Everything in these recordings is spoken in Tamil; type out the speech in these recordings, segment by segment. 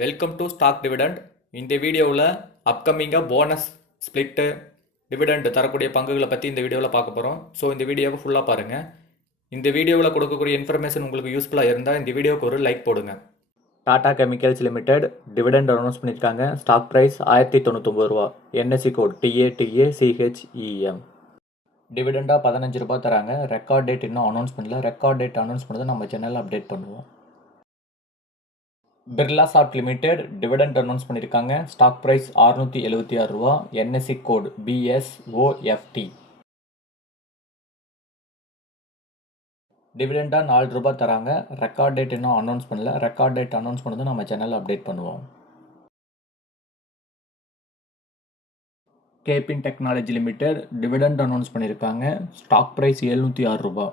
Welcome to stock dividend. இந்த வீடியோவில் அப்கமிங்காக போனஸ் ஸ்ப்ளிட்டு டிவிடெண்ட் தரக்கூடிய பங்குகளை பற்றி இந்த வீடியோவில் பார்க்க போகிறோம். ஸோ இந்த வீடியோவை ஃபுல்லாக பாருங்கள். இந்த வீடியோவில் கொடுக்கக்கூடிய இன்ஃபர்மேஷன் உங்களுக்கு யூஸ்ஃபுல்லாக இருந்தால் இந்த வீடியோவுக்கு ஒரு லைக் போடுங்க. Tata chemicals limited dividend announce பண்ணியிருக்காங்க. ஸ்டாக் ப்ரைஸ் 1099 ரூபா. NSC code TATACHEM. டிவிடெண்டாக 15 ரூபா தராங்க. ரெக்கார்ட் டேட் இன்னும் அனௌன்ஸ் பண்ணல. ரெக்கார்ட் டேட் அனௌன்ஸ் பண்ணதை நம்ம சேனலில் அப்டேட் பண்ணுவோம். Birla soft limited dividend announce பண்ணியிருக்காங்க. ஸ்டாக் ப்ரைஸ் 676 ரூபா. NSC code BSOFT. டிவிடெண்டாக 4 ரூபா தராங்க. ரெக்கார்ட் டேட் இன்னும் அனௌன்ஸ் பண்ணல. ரெக்கார்ட் டேட் அனௌன்ஸ் பண்ணது நம்ம சேனலில் அப்டேட் பண்ணுவோம். Cabin technology limited dividend announce பண்ணியிருக்காங்க. ஸ்டாக் ப்ரைஸ் 706 ரூபா.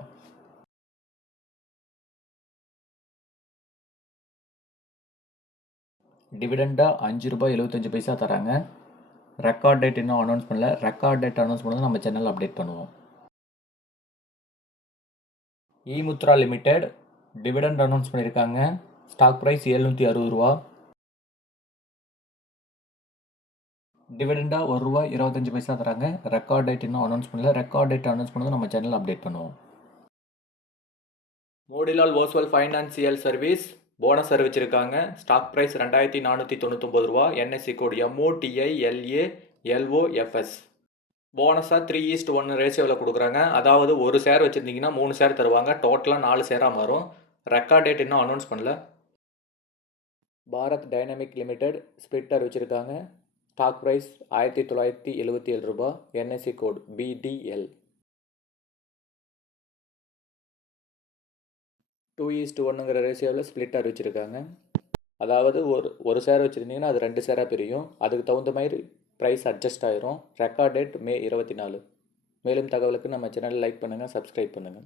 டிவிடெண்டாக 5 ரூபாய் 75 பைசா தராங்க. ரெக்கார்ட் டேட் இன்னும் அனௌன்ஸ் பண்ணல. ரெக்கார்ட் டேட் அனௌன்ஸ் பண்ணது நம்ம சேனலில் அப்டேட் பண்ணுவோம். இமுத்ரா லிமிடெட் டிவிடெண்ட் அனௌன்ஸ் பண்ணியிருக்காங்க. ஸ்டாக் ப்ரைஸ் 760 ரூபா. டிவிடெண்டாக 1 ரூபாய் 25 பைசா தராங்க. ரெக்கார்ட் டேட் இன்னும் அனௌன்ஸ் பண்ணல. ரெக்கார்ட் டேட் அனௌன்ஸ் பண்ணது நம்ம சேனலில் அப்டேட் பண்ணுவோம். Motilal Oswal financial service bonus அறிவிச்சிருக்காங்க. ஸ்டாக் ப்ரைஸ் 2499 ரூபா. NSC code MOTILALOFS. போனஸாக 3:1 ரேஷியோவில் கொடுக்குறாங்க. அதாவது ஒரு ஷேர் வச்சுருந்தீங்கன்னா 3 ஷேர் தருவாங்க. டோட்டலாக 4 ஷேராக மாறும். ரெக்கார்ட் டேட் இன்னும் அனௌன்ஸ் பண்ணல. பாரத் டைனமிக் லிமிடெட் ஸ்பிளிட் அறிவிச்சிருக்காங்க. ஸ்டாக் ப்ரைஸ் 1977 ரூபா. NSC code BDL. 2:1 ரேஷியோவில் ஸ்ப்ளிட் அறிவிச்சிருக்காங்க. அதாவது ஒரு ஷேர் வச்சுருந்தீங்கன்னா அது 2 ஷேராக பிரியும். அதுக்கு தகுந்த மாதிரி ப்ரைஸ் அட்ஜஸ்ட் ஆயிரும். Record date May 24. மேலும் தகவலுக்கு நம்ம சேனல் லைக் பண்ணுங்கள், சப்ஸ்கிரைப் பண்ணுங்கள்.